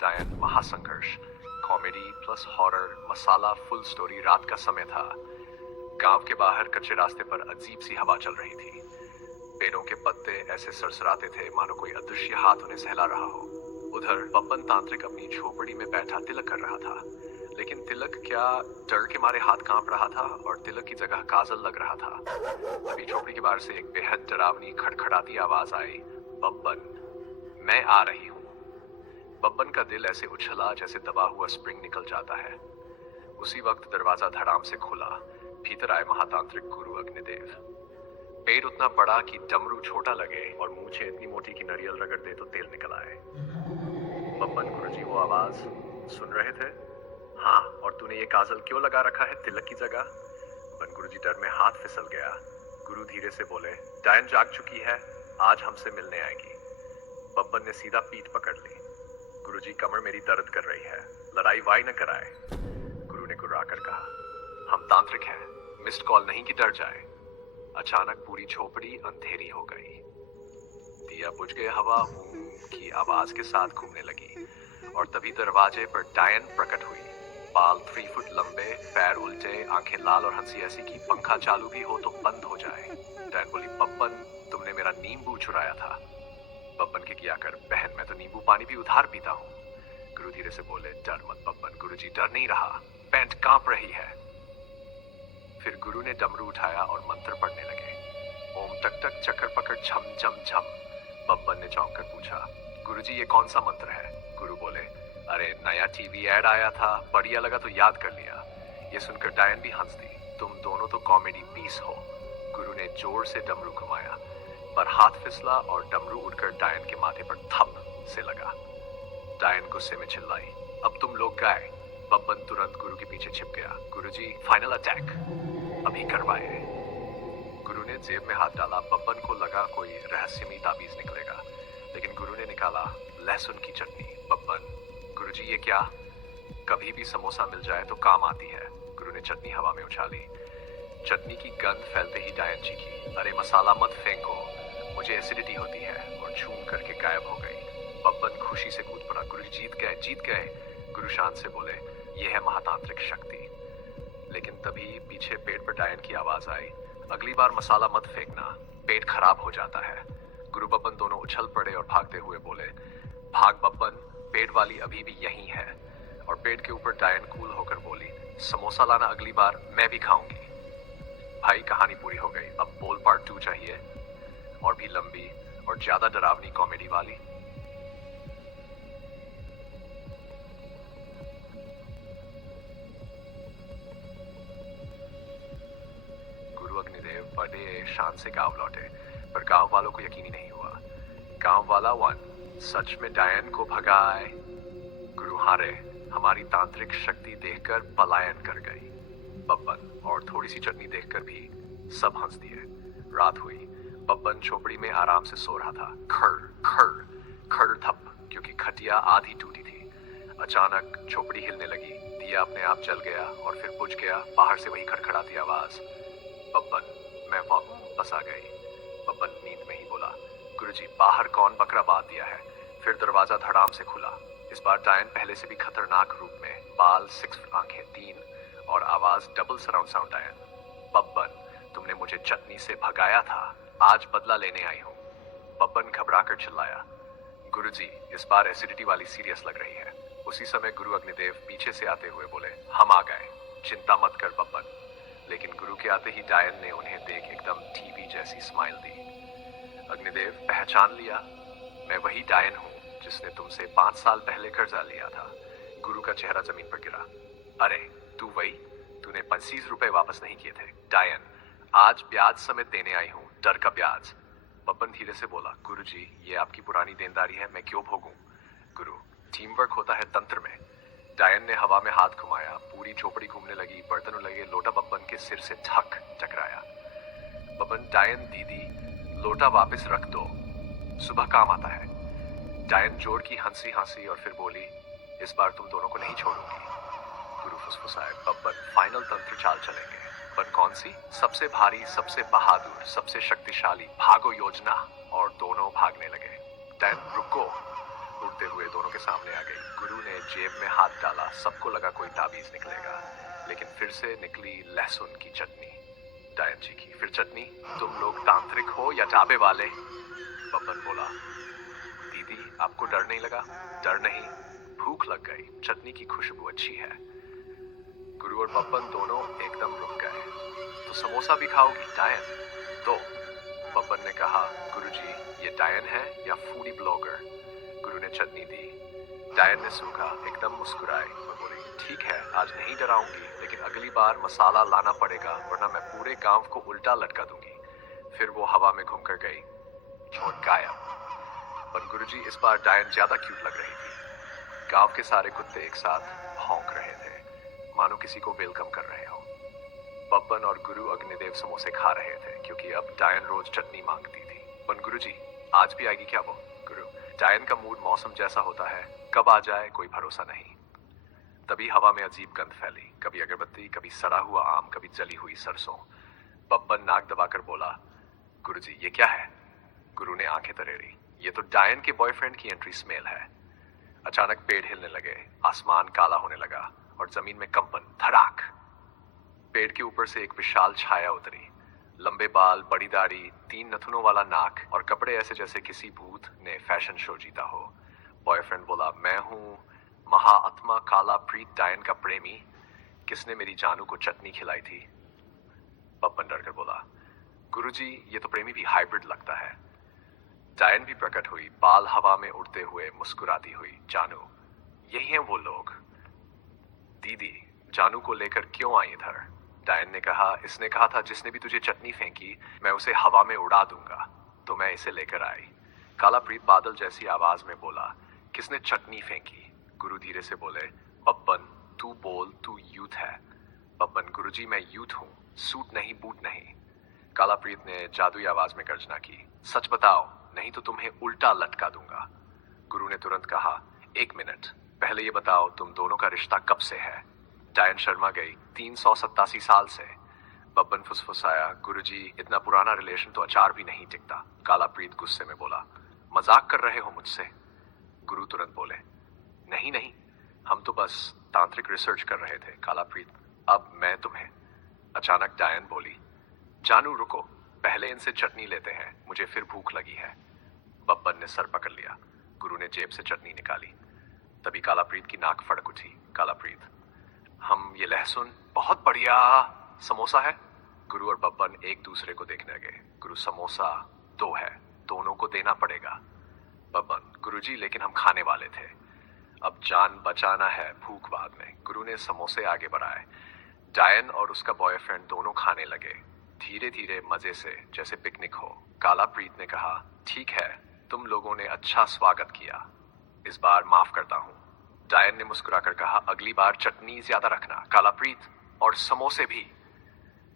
डायन Mahasangharsh, comedy plus horror मसाला full story. रात का समय था। गांव के बाहर कच्चे रास्ते पर अजीब सी हवा चल रही थी। पेड़ों के पत्ते ऐसे सरसराते थे मानो कोई अदृश्य हाथ उन्हें सहला रहा हो। उधर बब्बन तांत्रिक अपनी झोपड़ी में बैठा तिलक कर रहा था। लेकिन तिलक क्या, डर के मारे हाथ कांप रहा था और तिलक की जगह काजल लग रहा था। अभी झोपड़ी के बाहर से एक बेहद डरावनी खड़खड़ाती आवाज आई, बब्बन मैं आ रही हूँ। बब्बन का दिल ऐसे उछला जैसे दबा हुआ स्प्रिंग निकल जाता है। उसी वक्त दरवाजा धड़ाम से खुला। भीतर आए महातांत्रिक गुरु अग्निदेव। पेट उतना बड़ा कि डमरू छोटा लगे और मूछें इतनी मोटी कि नारियल रगड़ दे तो तेल निकल आए। बब्बन गुरुजी वो आवाज सुन रहे थे? हाँ, और तूने ये काजल क्यों लगा रखा है तिलक की जगह? बब्बन गुरुजी डर में हाथ फिसल गया। गुरु धीरे से बोले, डायन जाग चुकी है, आज हमसे मिलने आएगी। बब्बन ने सीधा पीठ पकड़ ली। गुरुजी कमर मेरी दर्द कर रही है, लड़ाई वाई न कराए। गुरु ने गुर्राकर कहा, हम तांत्रिक हैं, मिस्ड कॉल नहीं कि डर जाए। अचानक पूरी झोपड़ी अंधेरी हो गई। दिया बुझ गए, हवा की आवाज के साथ घूमने लगी और तभी दरवाजे पर डायन प्रकट हुई। बाल 3 फुट लंबे, पैर उल्टे, आंखें लाल और हंसी ऐसी कि पंखा चालू भी हो तो बंद हो जाए। डायन बोली, बब्बन तुमने मेरा नींबू चुराया था। बब्बन के किया कर, बहन मैं तो नींबू पानी भी उधार पीता हूँ। गुरु धीरे से बोले, डर मत बब्बन। गुरुजी डर नहीं रहा, पैंट कांप रही है। फिर गुरु ने डमरू उठाया और मंत्र पढ़ने लगे। ओम टक टक चक्कर पकड़ झम झम झम। बब्बन ने चौंक कर पूछा, गुरुजी ये कौन सा मंत्र है? गुरु बोले, अरे नया टीवी ऐड आया था, बढ़िया लगा तो याद कर लिया। ये सुनकर डायन भी हंस दी, तुम दोनों तो कॉमेडी पीस हो। गुरु ने जोर से डमरू घुमाया पर हाथ फिसला और डमरू उड़कर डायन के माथे पर थप से लगा। डायन गुस्से में चिल्लाई, अब तुम लोग गाए। बब्बन तुरंत गुरु के पीछे छिप गया। गुरुजी फाइनल अटैक अभी करवाए। गुरु ने जेब में हाथ डाला। बब्बन को लगा कोई रहस्यमयी ताबीज निकलेगा, लेकिन गुरु ने निकाला लहसुन की चटनी। बब्बन, गुरुजी ये क्या? कभी भी समोसा मिल जाए तो काम आती है। गुरु ने चटनी हवा में उछाली। चटनी की गंध फैलते ही डायन चीखी, अरे मसाला मत फेंको, मुझे एसिडिटी होती है, और झूम करके गायब हो गई। बब्बन खुशी से कूद पड़ा, गुरु जीत गए, जीत गए। गुरु शांत से बोले, यह है महातांत्रिक शक्ति। लेकिन तभी पीछे पेट पर डायन की आवाज आई, अगली बार मसाला मत फेंकना, पेट खराब हो जाता है। गुरु बब्बन दोनों उछल पड़े और भागते हुए बोले, भाग बब्बन, पेट वाली अभी भी यहीं है। और पेट के ऊपर डायन कूल होकर बोली, समोसा लाना अगली बार, मैं भी खाऊंगी। भाई कहानी पूरी हो गई। अब बोल पार्ट 2 चाहिए, और भी लंबी और ज्यादा डरावनी कॉमेडी वाली। गुरु अग्निदेव बड़े शान से गांव लौटे, पर गांव वालों को यकीन ही नहीं हुआ। गांव वाला 1 सच में डायन को भगाए। गुरु हारे, हमारी तांत्रिक शक्ति देखकर पलायन कर गई। बब्बन और थोड़ी सी चटनी देखकर भी सब हंस दिए। रात हुई। बब्बन झोपड़ी में आराम से सो रहा था। खड़ खड़ खड़ थप, क्योंकि खटिया आधी टूटी थी। अचानक झोपड़ी हिलने लगी। दिया अपने आप जल गया और फिर बुझ गया। बाहर से वही खड़खड़ाती आवाज, बब्बन मैं वापस आ गई। बब्बन नींद में ही बोला, गुरुजी बाहर कौन बकरा बांध दिया है? फिर दरवाजा धड़ाम से खुला। इस बार डायन पहले से भी खतरनाक रूप में, बाल 6 आंखें 3 और आवाज डबल सराउंड साउंड डायन, बब्बन तुमने मुझे चटनी से भगाया था, आज बदला लेने आई हूँ। बब्बन घबराकर चिल्लाया, गुरुजी इस बार एसिडिटी वाली सीरियस लग रही है। उसी समय गुरु अग्निदेव पीछे से आते हुए बोले, हम आ गए, चिंता मत कर बब्बन। लेकिन गुरु के आते ही डायन ने उन्हें देख एकदम टीवी जैसी स्माइल दी। अग्निदेव पहचान लिया, मैं वही डायन हूँ जिसने तुमसे 5 साल पहले कर्जा लिया था। गुरु का चेहरा जमीन पर गिरा। अरे तू वही, तूने 25 रुपए वापस नहीं किए थे। डायन, आज ब्याज समेत देने आई हूँ, डर का ब्याज। बब्बन धीरे से बोला, गुरुजी ये आपकी पुरानी देनदारी है, मैं क्यों भोगूं? गुरु, टीम वर्क होता है तंत्र में। डायन ने हवा में हाथ घुमाया, पूरी झोपड़ी घूमने लगी, बर्तन लगे, लोटा बब्बन के सिर से ठक टकराया। बब्बन, डायन दीदी लोटा वापस रख दो, सुबह काम आता है। डायन जोर की हंसी हंसी और फिर बोली, इस बार तुम दोनों को नहीं छोड़ूंगी। गुरु फुसफुसाए, बब्बन फाइनल तंत्र चाल चलेंगे। पर कौन सी? सबसे भारी, सबसे बहादुर, सबसे शक्तिशाली भागो योजना। और दोनों भागने लगे। डायन रुको, उड़ते हुए दोनों के सामने आ गई। गुरु ने जेब में हाथ डाला, सबको लगा कोई ताबीज निकलेगा, लेकिन फिर से निकली लहसुन की चटनी। डायन जी की, फिर चटनी? तुम लोग तांत्रिक हो या ढाबे वाले? बब्बन बोला, दीदी आपको डर नहीं लगा? डर नहीं, भूख लग गई, चटनी की खुशबू अच्छी है। गुरु और बब्बन दोनों एकदम रुक गए। तो समोसा भी खाओगी डायन? तो बब्बन ने कहा, गुरुजी ये डायन है या फूडी ब्लॉगर? गुरु ने चटनी दी। डायन ने सूखा, एकदम मुस्कुराई और बोली, ठीक है आज नहीं डराऊंगी, लेकिन अगली बार मसाला लाना पड़ेगा वरना मैं पूरे गांव को उल्टा लटका दूंगी। फिर वो हवा में घूमकर गई और गायब। पर गुरुजी इस बार डायन ज्यादा क्यूट लग रही थी। गांव के सारे कुत्ते एक साथ भौंक रहे थे, मानो किसी को वेलकम कर रहे हो। बब्बन और गुरु अग्निदेव समोसे खा रहे थे क्योंकि अब डायन रोज चटनी मांगती थी। पर गुरुजी आज भी आएगी क्या वो? गुरु, डायन का मूड मौसम जैसा होता है, कब आ जाए कोई भरोसा नहीं। तभी हवा में अजीब गंध फैली, कभी अगरबत्ती, कभी सड़ा हुआ आम, कभी जली हुई सरसों। बब्बन नाक दबाकर बोला, गुरुजी ये क्या है? गुरु ने आंखें तरेरी, ये तो डायन के बॉयफ्रेंड की एंट्री स्मेल है। अचानक पेड़ हिलने लगे, आसमान काला होने लगा और जमीन में कंपन, धड़ाक। पेड़ के ऊपर से एक विशाल छाया उतरी, लंबे बाल, बड़ी दाढ़ी, 3 नथुनों वाला नाक और कपड़े ऐसे जैसे किसी भूत ने फैशन शो जीता हो। बॉयफ्रेंड बोला, मैं हूँ महाआत्मा काला प्रीत, डायन का प्रेमी। किसने मेरी जानू को चटनी खिलाई थी? बब्बन डरकर बोला, गुरुजी ये तो प्रेमी भी हाइब्रिड लगता है। डायन भी प्रकट हुई, बाल हवा में उड़ते हुए मुस्कुराती हुई, जानू यही हैं वो लोग। दीदी जानू को लेकर क्यों आई इधर? डायन ने कहा, इसने कहा था जिसने भी तुझे चटनी फेंकी मैं उसे हवा में उड़ा दूंगा, तो मैं इसे लेकर आई। काला प्रीत बादल जैसी आवाज में बोला, किसने चटनी फेंकी? गुरु धीरे से बोले, बब्बन तू बोल, तू यूथ है। बब्बन, गुरुजी मैं यूथ हूँ, सूट नहीं बूट नहीं। काला प्रीत ने जादुई आवाज में गर्जना की, सच बताओ नहीं तो तुम्हें उल्टा लटका दूंगा। गुरु ने तुरंत कहा, 1 मिनट, पहले ये बताओ तुम दोनों का रिश्ता कब से है? डायन शर्मा गई, 387 साल से। बब्बन फुसफुसाया, गुरुजी इतना पुराना रिलेशन तो अचार भी नहीं टिकता। काला प्रीत गुस्से में बोला, मजाक कर रहे हो मुझसे? गुरु तुरंत बोले, नहीं नहीं, हम तो बस तांत्रिक रिसर्च कर रहे थे। काला प्रीत, अब मैं तुम्हें। अचानक डायन बोली, जानू रुको, पहले इनसे चटनी लेते हैं, मुझे फिर भूख लगी है। बब्बन ने सर पकड़ लिया। गुरु ने जेब से चटनी निकाली। तभी काला प्रीत की नाक फड़क उठी। काला प्रीत, हम ये लहसुन, बहुत बढ़िया समोसा है। गुरु और बब्बन एक दूसरे को देखने लगे। गुरु, समोसा 2 है, दोनों को देना पड़ेगा। बब्बन, गुरुजी लेकिन हम खाने वाले थे, अब जान बचाना है, भूख बाद में। गुरु ने समोसे आगे बढ़ाए। डायन और उसका बॉयफ्रेंड दोनों खाने लगे, धीरे धीरे मजे से, जैसे पिकनिक हो। काला प्रीत ने कहा, ठीक है तुम लोगों ने अच्छा स्वागत किया, इस बार माफ करता हूँ। डायन ने मुस्कुराकर कहा, अगली बार चटनी ज्यादा रखना। काला प्रीत, और समोसे भी।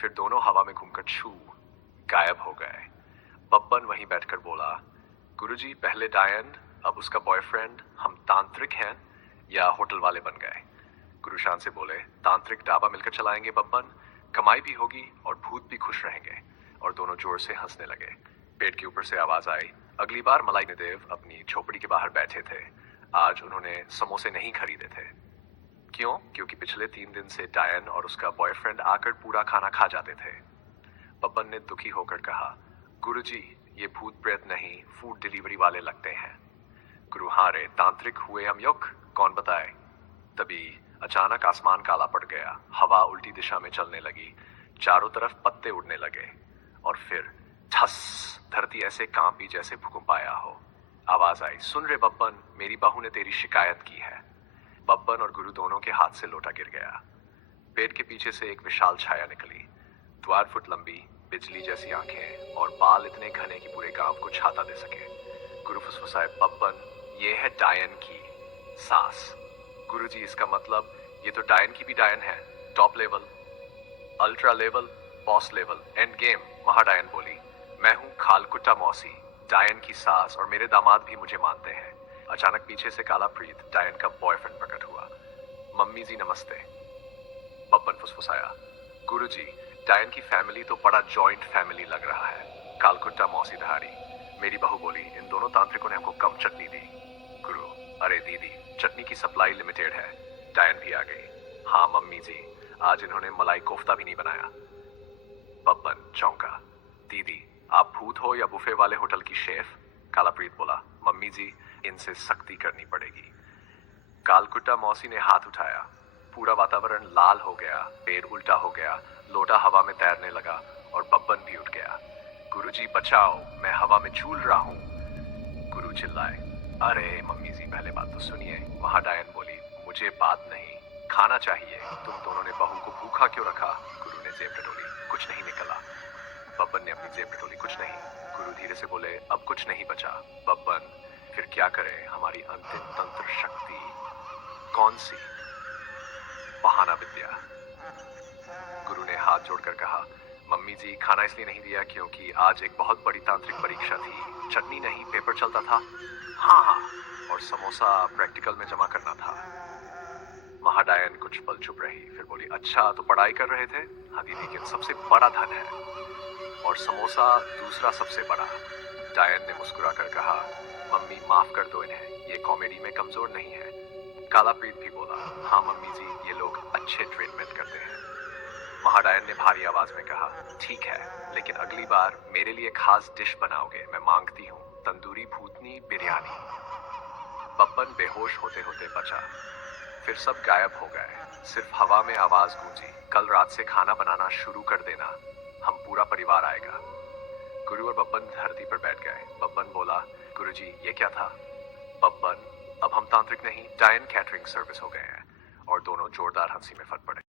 फिर दोनों हवा में घूमकर छू गायब हो गए। बब्बन वहीं बैठकर बोला, गुरुजी पहले डायन, अब उसका बॉयफ्रेंड, हम तांत्रिक हैं या होटल वाले बन गए? गुरु शान से बोले, तांत्रिक ढाबा मिलकर चलाएंगे बब्बन, कमाई भी होगी और भूत भी खुश रहेंगे। और दोनों जोर से हंसने लगे। पेट के ऊपर से आवाज आई, अगली बार मलाई देव अपनी झोपड़ी के बाहर बैठे थे, आज उन्होंने समोसे नहीं खरीदे थे। क्यों? क्योंकि पिछले 3 दिन से डायन और उसका बॉयफ्रेंड आकर पूरा खाना खा जाते थे। बब्बन ने दुखी होकर कहा, गुरुजी ये भूत प्रेत नहीं, फूड डिलीवरी वाले लगते हैं। गुरु, हाँ रे, तांत्रिक हुए हम युग, कौन बताए। तभी अचानक आसमान काला पड़ गया, हवा उल्टी दिशा में चलने लगी, चारों तरफ पत्ते उड़ने लगे और फिर ठस, धरती ऐसे कांपी जैसे भूकंप आया हो। आवाज आई, सुन रे बब्बन, मेरी बहू ने तेरी शिकायत की है। बब्बन और गुरु दोनों के हाथ से लोटा गिर गया। पेट के पीछे से एक विशाल छाया निकली, 12 फुट लंबी, बिजली जैसी आंखें और बाल इतने घने कि पूरे गांव को छाता दे सके। गुरु फुसफुसाए, बब्बन ये है डायन की सास। गुरुजी इसका मतलब ये तो डायन की भी डायन है, top level, ultra level, boss level, end game. महाडायन बोली, मैं हूँ खालकुट्टा मौसी, डायन की सास, और मेरे दामाद भी मुझे मानते हैं। अचानक पीछे से काला प्रीत, डायन का बॉयफ्रेंड, प्रकट हुआ। मम्मी जी नमस्ते। बब्बन फुसफुसाया, गुरुजी डायन की फैमिली तो बड़ा जॉइंट फैमिली लग रहा है। कालकुट्टा मौसी धारी। मेरी बहू बोली, इन दोनों तांत्रिकों ने हमको कम चटनी दी। गुरु, अरे दीदी, चटनी की सप्लाई लिमिटेड है। डायन भी आ गई। हाँ मम्मी जी, आज इन्होंने मलाई कोफ्ता भी नहीं बनाया। बब्बन चौंका। दीदी, आप भूत हो या बुफे वाले होटल की शेफ? कालाप्रीत बोला, मम्मी जी, इनसे सख्ती करनी पड़ेगी। कालकुट्टा मौसी ने हाथ उठाया। पूरा वातावरण लाल हो गया, पेड़ उल्टा हो गया, लोटा हवा में तैरने लगा और बब्बन भी उठ गया। गुरुजी बचाओ, मैं हवा में झूल रहा हूँ। गुरु चिल्लाए। अरे मम्मी जी, पहले बात तो सुनिए। वहां डायन बोली, मुझे बात नहीं, खाना चाहिए। तुम दोनों ने बहू को भूखा क्यों रखा? गुरु ने जेब टटोली। कुछ नहीं निकला। बब्बन ने अपनी जेब टटोली। कुछ नहीं। गुरु धीरे से बोले, अब कुछ नहीं बचा। बब्बन, फिर क्या करें? हमारी अंतिम तंत्र शक्ति कौन सी? बहाना विद्या। गुरु ने हाथ जोड़कर कहा, मम्मी जी, खाना इसलिए नहीं दिया क्योंकि आज एक बहुत बड़ी तांत्रिक परीक्षा थी। चटनी नहीं, पेपर चलता था। हाँ, और समोसा प्रैक्टिकल में जमा करना था। महाडायन कुछ पल चुप रही, फिर बोली, अच्छा तो पढ़ाई कर रहे थे? हाँ दीदी, लेकिन सबसे बड़ा धन है और समोसा दूसरा सबसे बड़ा। डायन ने मुस्कुराकर कहा, मम्मी माफ कर दो इन्हें, ये कॉमेडी में कमजोर नहीं है। कालाप्रीत भी बोला, हाँ मम्मी जी, ये लोग अच्छे ट्रीटमेंट करते हैं। महाडायन ने भारी आवाज में कहा, ठीक है, लेकिन अगली बार मेरे लिए खास डिश बनाओगे, मैं मांगती हूँ, तंदूरी भूतनी बिरयानी। बब्बन बेहोश होते होते बचा। फिर सब गायब हो गए, सिर्फ हवा में आवाज गूंजी, कल रात से खाना बनाना शुरू कर देना, हम पूरा परिवार आएगा। गुरु और बब्बन धरती पर बैठ गए। बब्बन बोला, गुरुजी ये क्या था? बब्बन, अब हम तांत्रिक नहीं, डायन कैटरिंग सर्विस हो गए हैं। और दोनों जोरदार हंसी में फट पड़े।